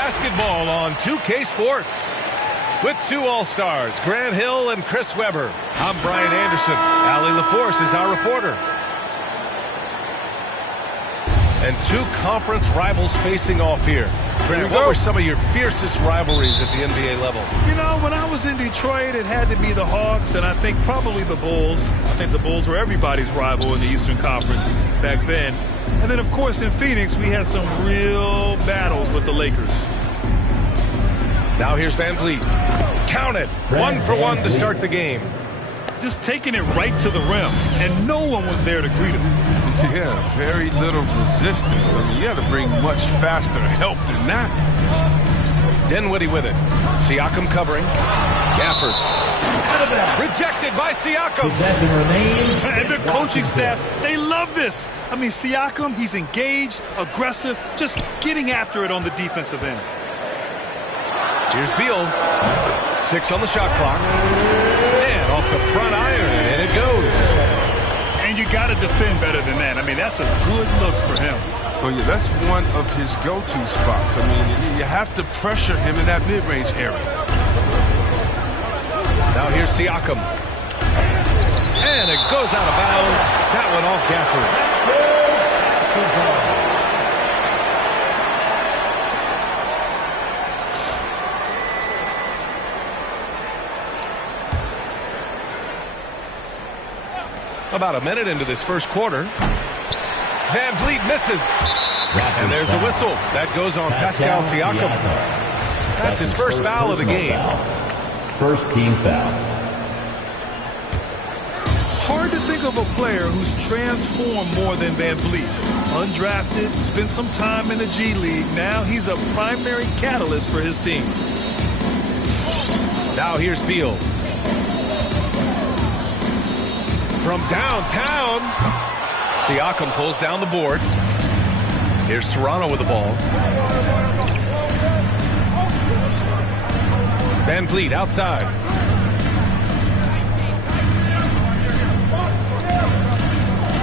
basketball on 2K Sports. With two All-Stars, Grant Hill and Chris Webber. I'm Brian Anderson. Allie LaForce is our reporter. And two conference rivals facing off here. Grant, what were some of your fiercest rivalries at the NBA level? You know, when I was in Detroit, it had to be the Hawks, and I think probably the Bulls. I think the Bulls were everybody's rival in the Eastern Conference back then. And then, of course, in Phoenix, we had some real battles with the Lakers. Now here's Van Vliet. Count it. 1 for 1 to start the game. Just taking it right to the rim, and no one was there to greet him. Yeah, very little resistance. I mean, you had to bring much faster help than that. Dinwiddie with it. Siakam covering. Gafford. Rejected by Siakam. And the coaching staff, they love this. I mean, Siakam, he's engaged, aggressive, just getting after it on the defensive end. Here's Beal. 6 on the shot clock. And off the front iron, and it goes. And you got to defend better than that. I mean, that's a good look for him. Oh, yeah, that's one of his go-to spots. I mean, you have to pressure him in that mid-range area. Now here's Siakam. And it goes out of bounds. That one off Gafford. About a minute into this first quarter. Van Vliet misses. And there's a whistle. That goes on Pascal Siakam. That's his first foul of the game. First team foul. Hard to think of a player who's transformed more than Van Vliet. Undrafted, spent some time in the G League. Now he's a primary catalyst for his team. Now here's Beal. From downtown, Siakam pulls down the board. Here's Toronto with the ball. Van Vliet outside.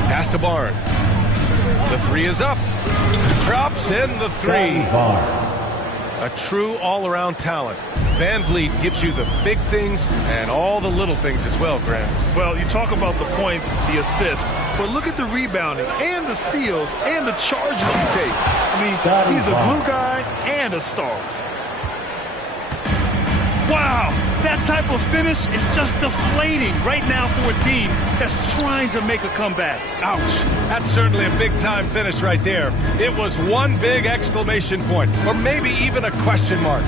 Pass to Barnes. The three is up. Drops in the three. A true all-around talent. Van Vliet gives you the big things and all the little things as well, Grant. Well, you talk about the points, the assists, but look at the rebounding and the steals and the charges he takes. I mean, he's a glue guy and a star. Wow, that type of finish is just deflating right now for a team that's trying to make a comeback. Ouch. That's certainly a big-time finish right there. It was one big exclamation point, or maybe even a question mark.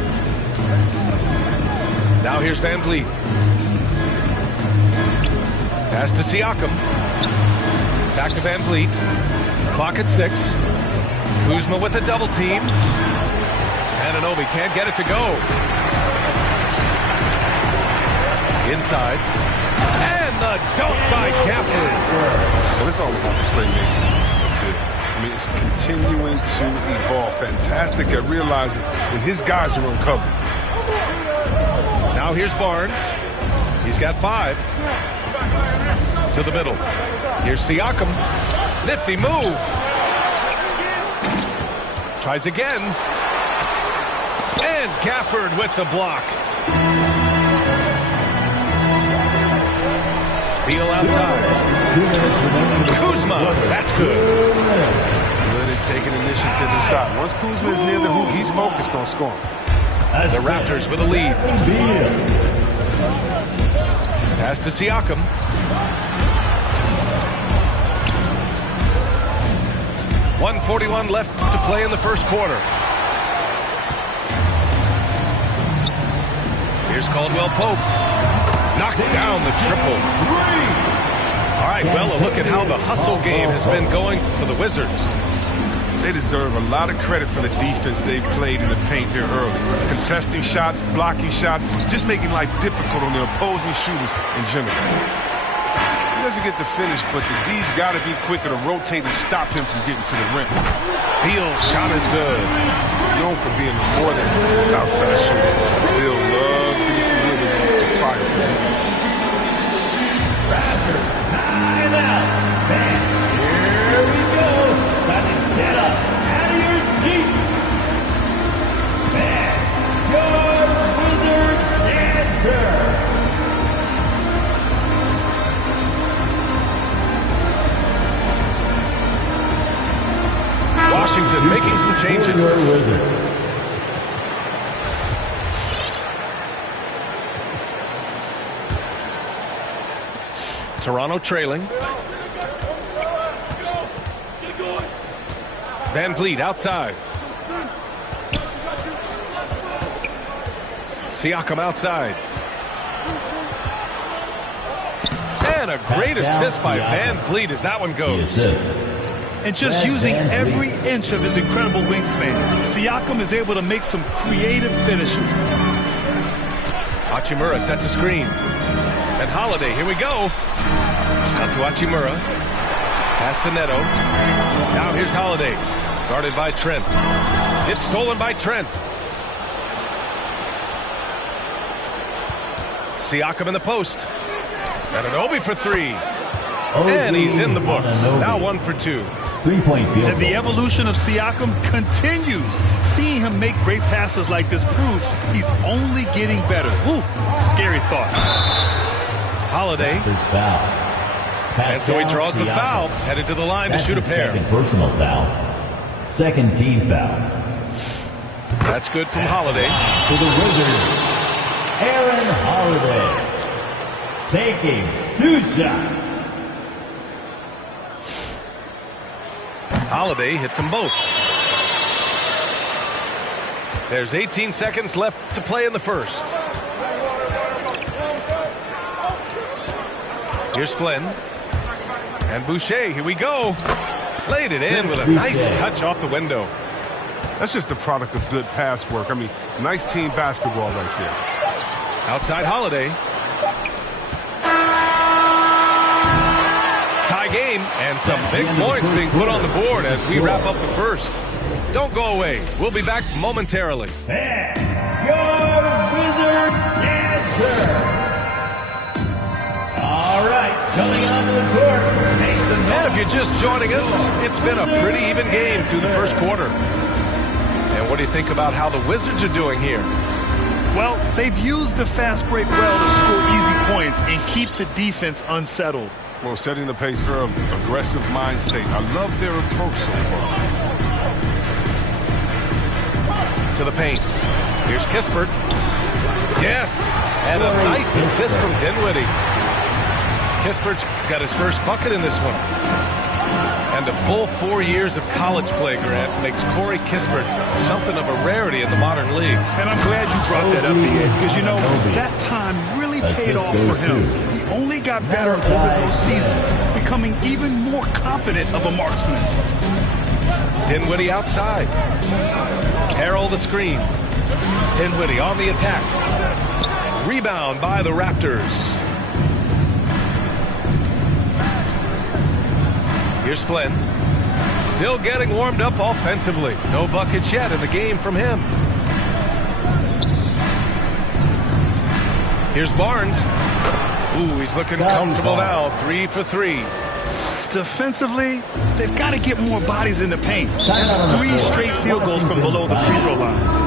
Now here's Van Vliet. Pass to Siakam. Back to Van Vliet. Clock at 6. Kuzma with the double team. Anunoby can't get it to go. Inside. And the dunk by Gafford. So it's all about the playmaking. I mean, it's continuing to evolve. Fantastic at realizing when his guys are uncovered. Now here's Barnes. He's got 5. To the middle. Here's Siakam. Nifty move. Tries again. And Gafford with the block. Beal outside. Kuzma. That's good. Good at taking initiative inside. Once Kuzma is near the hoop, he's focused on scoring. The Raptors with a lead. Pass to Siakam. .141 left to play in the first quarter. Here's Caldwell Pope. Knocks down the triple. All right, well, a look at how the hustle game has been going for the Wizards. They deserve a lot of credit for the defense they've played in the paint here early. Contesting shots, blocking shots, just making life difficult on the opposing shooters in general. He doesn't get the finish, but the D's got to be quicker to rotate and stop him from getting to the rim. Beal's shot is good. Known for being more than an outside shooter. Beal loves getting some really fire from him. Raptors, time out. And here we go. Time to get up out of your seats. Washington making some changes. Your Wizards. Toronto trailing. Van Vliet outside. Siakam outside. And a great assist by Van Vliet as that one goes. And just using every inch of his incredible wingspan, Siakam is able to make some creative finishes. Hachimura sets a screen. And Holiday, here we go. Out to Hachimura. Pass to Neto. Now here's Holiday. Guarded by Trent. It's stolen by Trent. Siakam in the post. Anunoby for three. And he's in the books. Now 1 for 2. 3-point field. And the evolution of Siakam continues. Seeing him make great passes like this proves he's only getting better. Woo, scary thought. Holiday. And so he draws the foul. Headed to the line to shoot a pair. Second personal foul. Second team foul. That's good from Holiday. For the Wizards, Aaron Holiday. Taking 2 shots. Holiday hits them both. There's 18 seconds left to play in the first. Here's Flynn. And Boucher, here we go. Laid it in with a nice touch off the window. That's just the product of good pass work. I mean, nice team basketball right there. Outside Holiday. Tie game, and some big points being put on the board as we wrap up the first. Don't go away. We'll be back momentarily. And your Wizards answer. All right, coming onto the court. And if you're just joining us, it's been a pretty even game through the first quarter. And what do you think about how the Wizards are doing here? Well, they've used the fast break well to score easy points and keep the defense unsettled. Well, setting the pace early, aggressive mind state. I love their approach so far. To the paint. Here's Kispert. Yes, and a nice assist from Dinwiddie. Kispert's got his first bucket in this one. And a full 4 years of college play, Grant, makes Corey Kispert something of a rarity in the modern league. And I'm glad you brought that up, Ian, because, you know, that time really paid off for him. He only got better over those seasons, becoming even more confident of a marksman. Dinwiddie outside. Harrell the screen. Dinwiddie on the attack. Rebound by the Raptors. Here's Flynn. Still getting warmed up offensively. No buckets yet in the game from him. Here's Barnes. Ooh, he's looking comfortable now. 3 for 3. Defensively, they've got to get more bodies in the paint. That's 3 straight field goals from below the free throw line.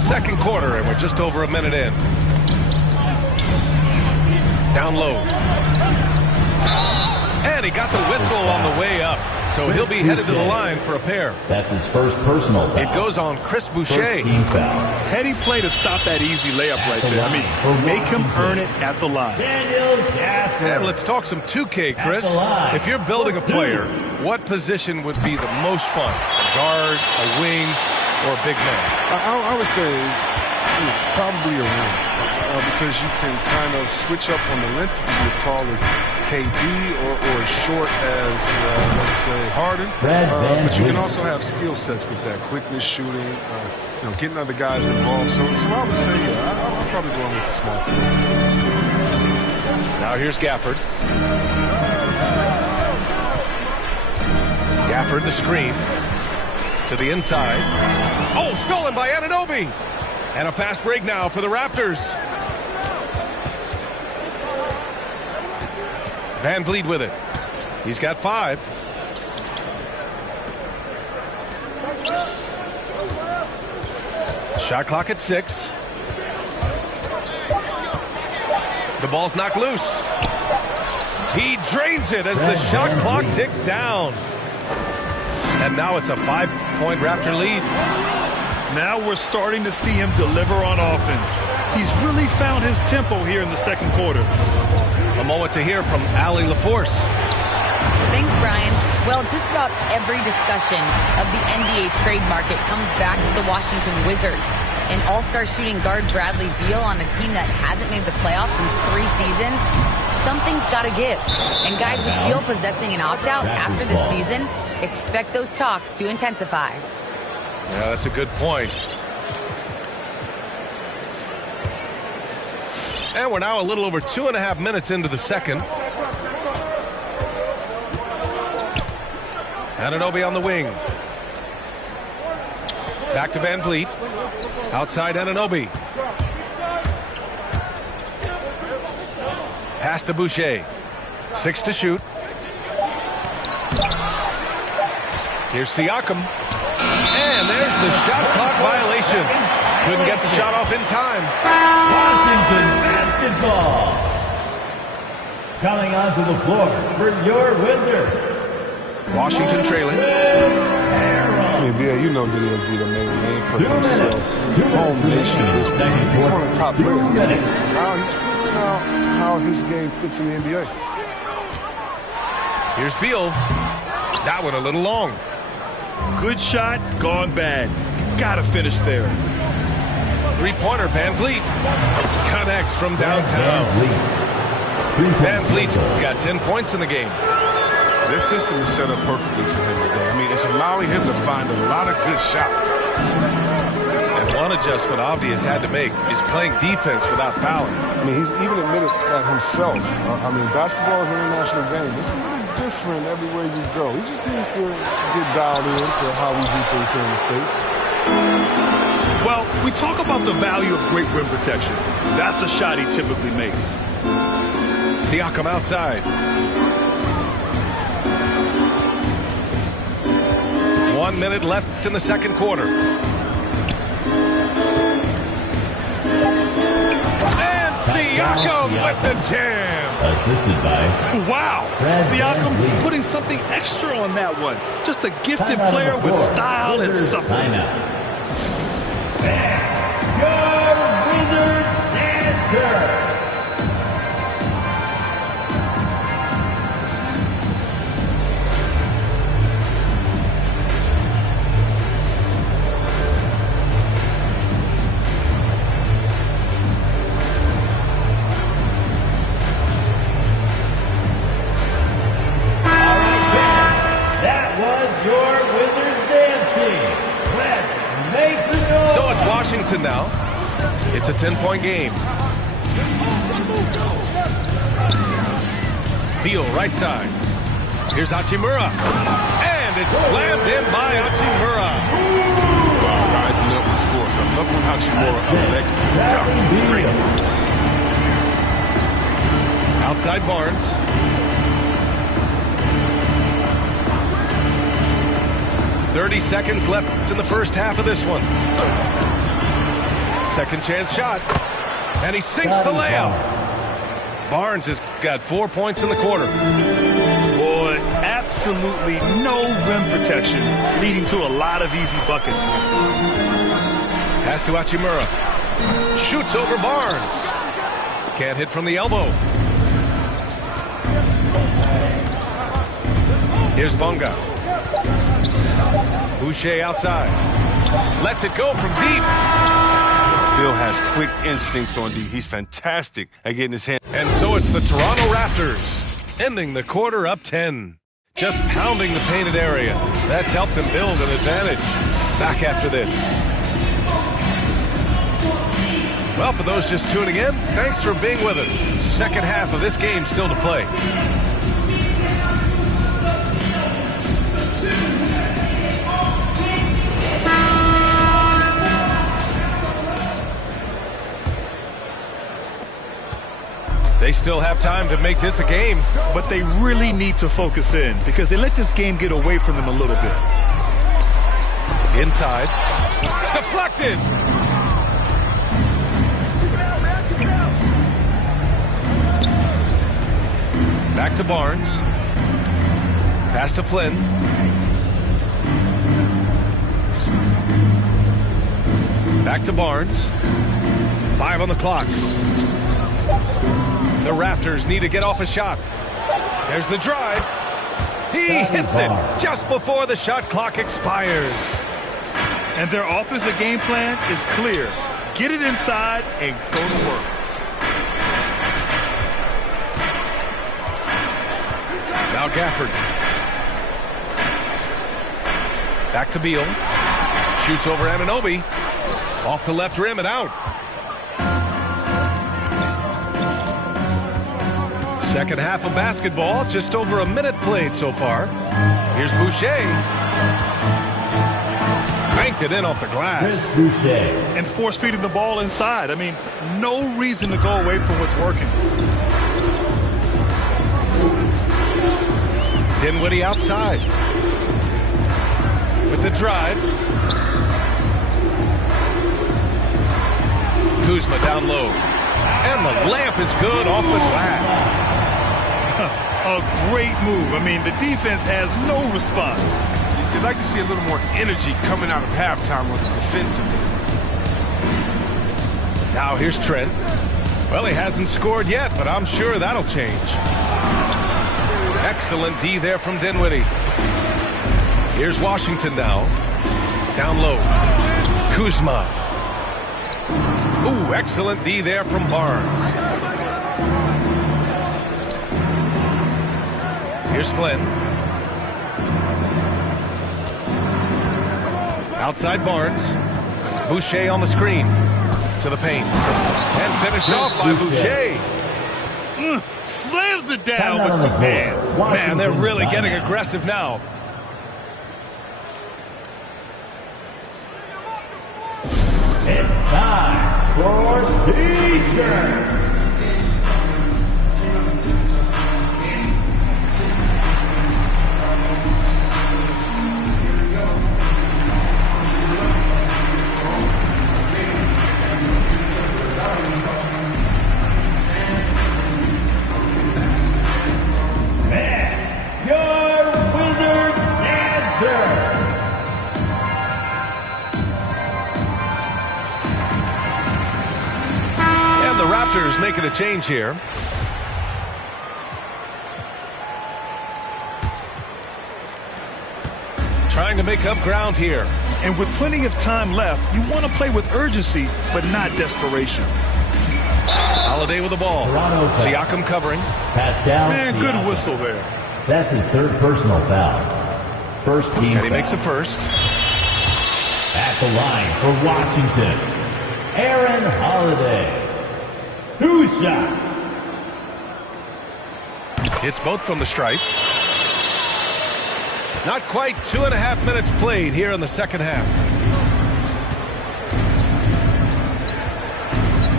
Second quarter, and we're just over a minute in. Down low. And he got the whistle on the way up. So he'll be headed to the line for a pair. That's his first personal foul. It goes on Chris Boucher. First team foul. Heady play to stop that easy layup right there. I mean, make him earn it at the line. And let's talk some 2K, Chris. If you're building a player, what position would be the most fun? A guard, a wing, or a big man? I would say probably a wing. Because you can kind of switch up on the length. You can be as tall as KD or as short as, let's say, Harden. But you can also have skill sets with that. Quickness, shooting, getting other guys involved. So I would say, I'll probably go in with the small forward. Now Now here's Gafford. Gafford the screen to the inside. Oh, stolen by Anunoby. And a fast break now for the Raptors. Van Vliet with it. He's got 5. Shot clock at 6. The ball's knocked loose. He drains it as the shot clock ticks down. And now it's a 5-point Raptor lead. Now we're starting to see him deliver on offense. He's really found his tempo here in the second quarter. A moment to hear from Allie LaForce. Thanks, Brian. Well, just about every discussion of the NBA trade market comes back to the Washington Wizards. And all-star shooting guard Bradley Beal on a team that hasn't made the playoffs in 3 seasons. Something's got to give. And guys, with Beal possessing an opt-out after the season, expect those talks to intensify. Yeah, that's a good point. And we're now a little over 2.5 minutes into the second. Anunoby on the wing. Back to Van Vliet. Outside Anunoby. Pass to Boucher. 6 to shoot. Here's Siakam. And there's the shot clock violation. Couldn't get the shot off in time. Washington basketball. Coming onto the floor for your Wizards. Washington trailing. I mean, yeah, you know Diddy Vita made a name for himself. His home nation. He's one of the top players. Now he's figuring out how his game fits in the NBA. Here's Beal. That one a little long. Good shot, gone bad. Gotta finish there. 3-pointer, Van Vliet. Connects from downtown. Van Vliet's got 10 points in the game. This system is set up perfectly for him today. I mean, it's allowing him to find a lot of good shots. And one adjustment Obvious had to make is playing defense without fouling. I mean, he's even admitted that himself. I mean, basketball is an international game. It's a little different everywhere you go. He just needs to get dialed into how we do things here in the States. Well, we talk about the value of great rim protection. That's a shot he typically makes. Siakam outside. 1 minute left in the second quarter. And Siakam with the jam. Assisted by. Wow. Siakam putting something extra on that one. Just a gifted player with style and substance. Your Wizards answer. Washington now. It's a 10-point game. Beal right side. Here's Hachimura. And it's slammed in by Hachimura. Wow, rising up with force. I love when Hachimura elects to dunk. Great. Outside Barnes. .30 seconds left in the first half of this one. Second chance shot. And he sinks the layup. Barnes has got 4 points in the quarter. Boy, absolutely no rim protection, leading to a lot of easy buckets here. Pass to Hachimura. Shoots over Barnes. Can't hit from the elbow. Here's Bonga. Boucher outside. Lets it go from deep. Bill has quick instincts on D. He's fantastic at getting his hand. And so it's the Toronto Raptors, ending the quarter up 10. Just pounding the painted area. That's helped them build an advantage. Back after this. Well, for those just tuning in, thanks for being with us. Second half of this game still to play. They still have time to make this a game. But they really need to focus in because they let this game get away from them a little bit. Inside. Deflected. Back to Barnes. Pass to Flynn. Back to Barnes. 5 on the clock. The Raptors need to get off a shot. There's the drive. He hits it just before the shot clock expires. And their offensive game plan is clear. Get it inside and go to work. Now Gafford. Back to Beal. Shoots over Anunoby. Off the left rim and out. Second half of basketball, just over a minute played so far. Here's Boucher. Banked it in off the glass. Boucher. And force feeding the ball inside. I mean, no reason to go away from what's working. Dinwiddie outside. With the drive. Kuzma down low. And the layup is good off the glass. A great move. I mean, the defense has no response. You'd like to see a little more energy coming out of halftime on the defensive end. Now here's Trent. Well, he hasn't scored yet, but I'm sure that'll change. Excellent D there from Dinwiddie. Here's Washington now. Down low. Kuzma. Ooh, excellent D there from Barnes. Here's Flynn. Outside Barnes. Boucher on the screen. To the paint. And finished off by Boucher. Slams it down with 2 hands. Man, they're really getting aggressive now. It's time for T-shirt. Making a change here. Trying to make up ground here. And with plenty of time left, you want to play with urgency, but not desperation. Holiday with the ball. Siakam covering. Pascal Man, good Siakam. whistle there. That's his 3rd personal foul. First team And he foul. makes a first. At the line for Washington, Aaron Holiday. 2 shots. Hits both from the stripe. Not quite 2.5 minutes played here in the second half.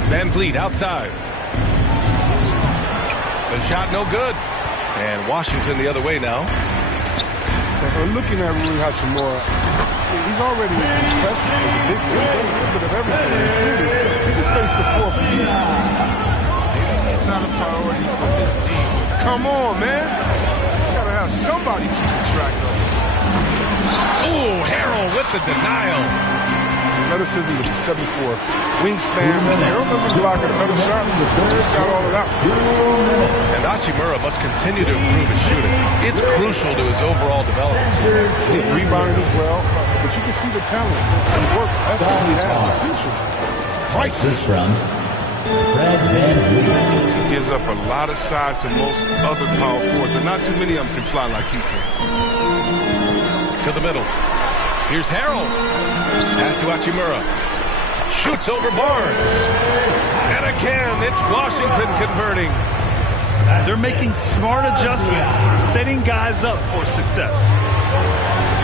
Van Vliet outside. The shot no good. And Washington the other way now. Looking at Rui Hachimura, he's already impressive as a big man. He does a little bit of everything. He can space the floor for you. He's not a priority for the team. Come on, man. You gotta have somebody keeping track of him. Ooh, Harrell with the denial. Athleticism to be 74. Wingspan. Harrell doesn't block a ton of shots. He's got all of that. And Hachimura must continue to improve his shooting. It's crucial to his overall development. He rebounded as well, but you can see the talent and work ethic he has in the future. This is from Fred Van Vliet. He gives up a lot of size to most other power forwards, but not too many of them can fly like he can. To the middle. Here's Harrell. Pass to Hachimura. Shoots over Barnes. And again, it's Washington converting. They're making smart adjustments, setting guys up for success.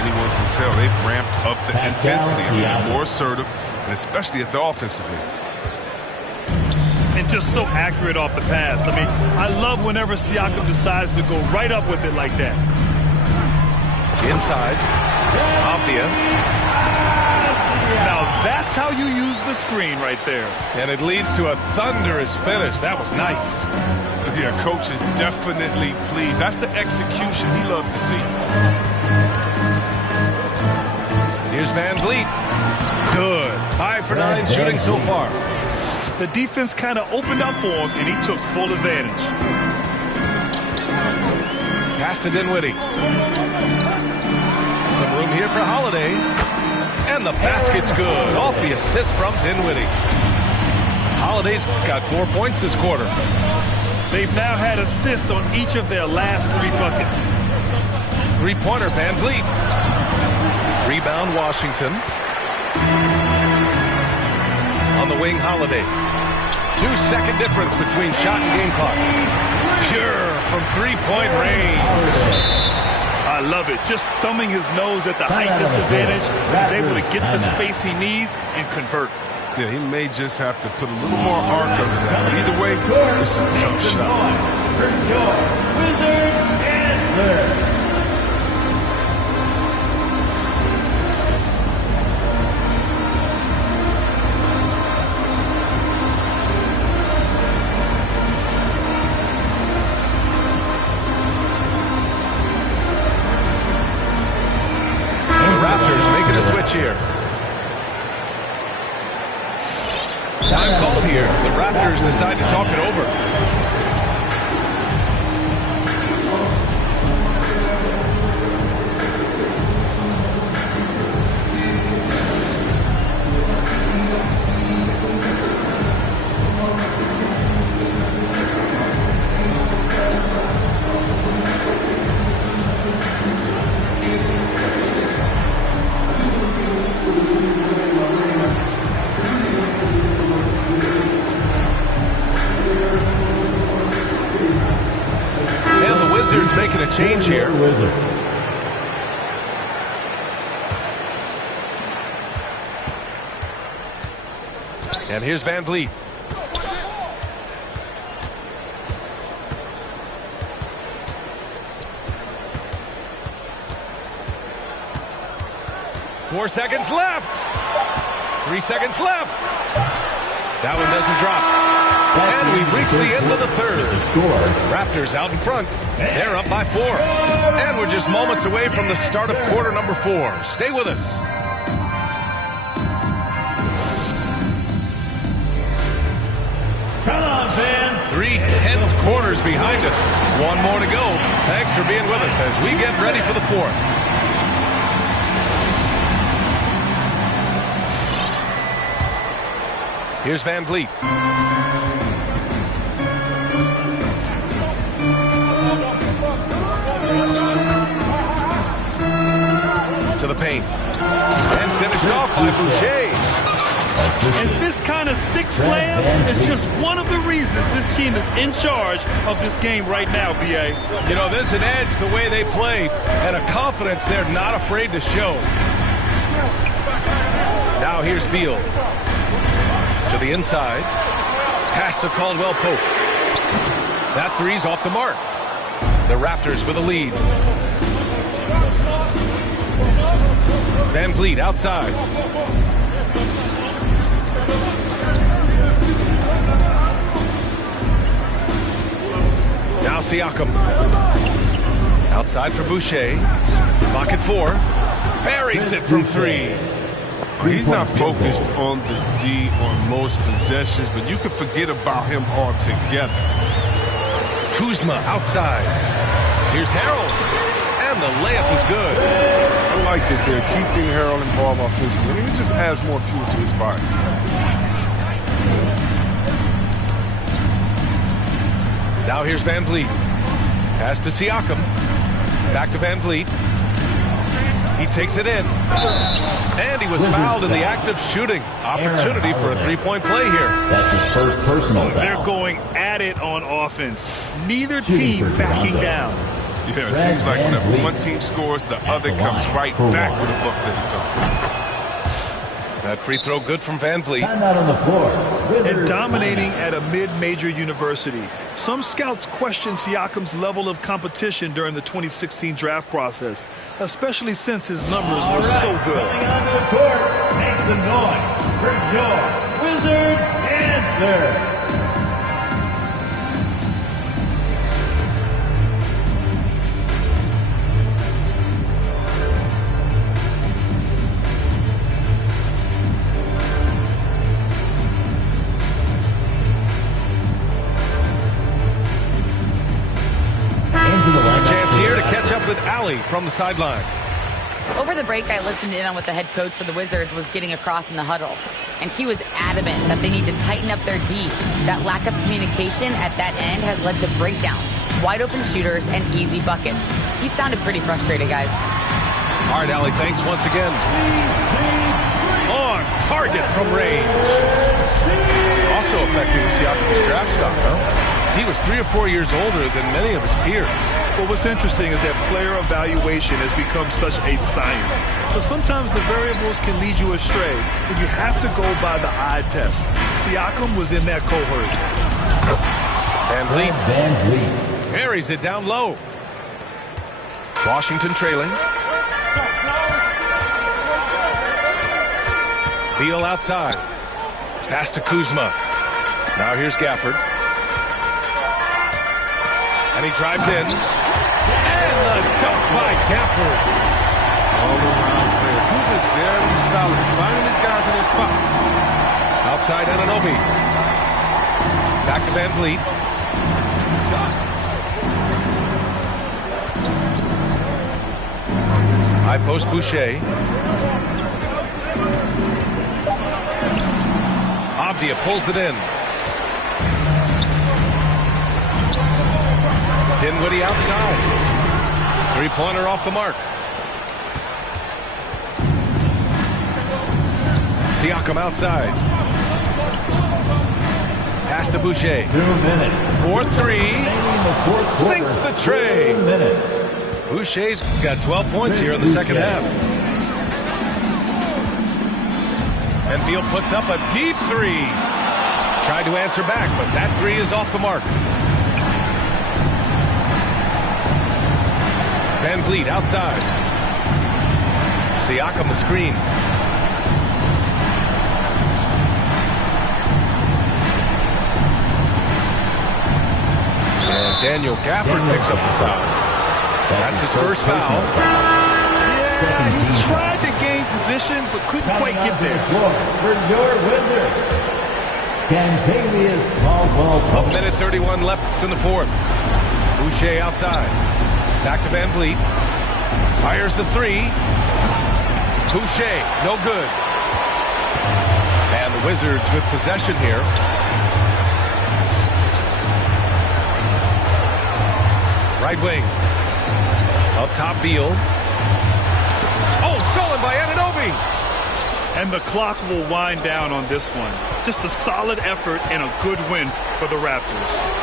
Anyone can tell they've ramped up the intensity, more assertive, and especially at the offensive end. And just so accurate off the pass. I mean, I love whenever Siakam decides to go right up with it like that. Inside. Avdia. Now that's how you use the screen right there. And it leads to a thunderous finish. That was nice. Yeah, coach is definitely pleased. That's the execution he loves to see. Here's Van Vliet. Good. 5 for 9 shooting so far. The defense kind of opened up for him, and he took full advantage. Pass to Dinwiddie. Some room here for Holiday. And the basket's good. Off the assist from Dinwiddie. Holiday's got 4 points this quarter. They've now had assists on each of their last 3 buckets. Three-pointer, Van Vliet. Rebound, Washington. On the wing, Holiday. 2-second difference between shot and game clock. Pure from three-point range. I love it. Just thumbing his nose at the height disadvantage. He's able to get the space he needs and convert. Yeah, he may just have to put a little more arc under that. But either way, it's a tough shot. The Raptors making a switch here. Time called here. The Raptors decide to talk it over. Wizards making a change here. And here's Van Vliet. Four seconds left. 3 seconds left. That one doesn't drop. And we've reached the end of the third. Raptors out in front. They're up by 4. And we're just moments away from the start of quarter number 4. Stay with us. Come on, fans. 3 tense quarters behind us. One more to go. Thanks for being with us as we get ready for the 4th. Here's Van Vliet. To the paint. And finished off by Boucher. And this kind of six slam is just one of the reasons this team is in charge of this game right now, B.A. You know, there's an edge the way they play and a confidence they're not afraid to show. Now here's Beal. To the inside. Pass to Caldwell Pope. That three's off the mark. The Raptors with a lead. Van Vliet outside. Now Siakam. Outside for Boucher. Pocket 4. Buries it from 3. He's not focused on the D on most possessions, but you can forget about him altogether. Kuzma outside. Here's Harold. And the layup is good. I like this there, keeping Harold involved offensively. It just adds more fuel to his fire. Now here's Van Vliet. Pass to Siakam. Back to Van Vliet. He takes it in. And he was fouled in the act of shooting. Opportunity for a three-point play here. That's his first personal foul. They're going at it on offense. Neither team backing down. Yeah, it seems like whenever one team scores, the other comes right back with a bucket of its own. That free throw good from Van Vliet. Timeout on the floor. And dominating at a mid-major university. Some scouts question Siakam's level of competition during the 2016 draft process, especially since his numbers were so good. Coming onto the court, make some noise for your Wizards answer. Chance here to catch up with Allie from the sideline. Over the break, I listened in on what the head coach for the Wizards was getting across in the huddle. And he was adamant that they need to tighten up their D. That lack of communication at that end has led to breakdowns, wide open shooters, and easy buckets. He sounded pretty frustrated, guys. All right, Allie, thanks once again. On target from range. Also affecting Siakam's draft stock, huh? He was 3 or 4 years older than many of his peers. Well, what's interesting is that player evaluation has become such a science. But sometimes the variables can lead you astray, and you have to go by the eye test. Siakam was in that cohort. Van Vliet carries it down low. Washington trailing. Beal outside. Pass to Kuzma. Now here's Gafford. And he drives in. And the dunk by Gafford. All-around player. Kuzma's very solid, finding his guys in their spots. Outside Anunoby. Back to Van Vliet. High post Boucher. Abdia pulls it in. Dinwiddie outside. Three-pointer off the mark. Siakam outside. Pass to Boucher. 2 minutes. 4-3. Sinks the tray. 2 minutes. Boucher's got 12 points here in the second half. And Beal puts up a deep three. Tried to answer back, but that three is off the mark. Van Vliet outside. Siakam the screen. And Daniel Gafford picks up the foul. That's his first foul. Yeah, he tried to gain position, but couldn't quite get there. For your Wizards, Kentavious Caldwell. 1:31 left in the fourth. Boucher outside. Back to Van Vliet. Fires the three. Boucher, no good. And the Wizards with possession here. Right wing. Up top, Beal. Oh, stolen by Anunoby. And the clock will wind down on this one. Just a solid effort and a good win for the Raptors.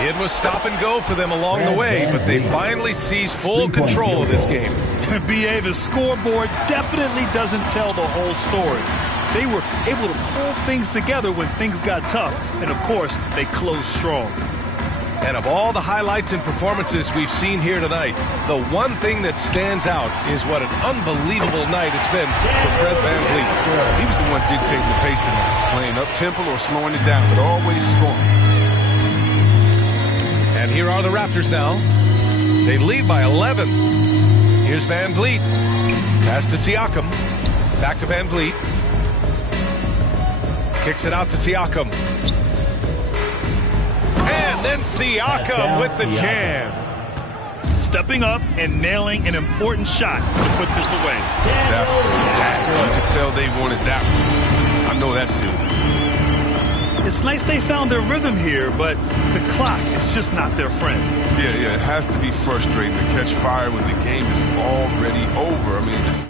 It was stop and go for them along the way, but they finally seized full control of this game. BA, the scoreboard definitely doesn't tell the whole story. They were able to pull things together when things got tough, and of course, they closed strong. And of all the highlights and performances we've seen here tonight, the one thing that stands out is what an unbelievable night it's been for Fred Van Vliet. He was the one dictating the pace tonight, playing up-tempo or slowing it down, but always scoring. And here are the Raptors now. They lead by 11. Here's Van Vliet. Pass to Siakam. Back to Van Vliet. Kicks it out to Siakam. And then Siakam with the jam. Stepping up and nailing an important shot to put this away. That's the dagger. You could tell they wanted that one. I know that's it. It's nice they found their rhythm here, but the clock is just not their friend. Yeah, it has to be frustrating to catch fire when the game is already over. I mean,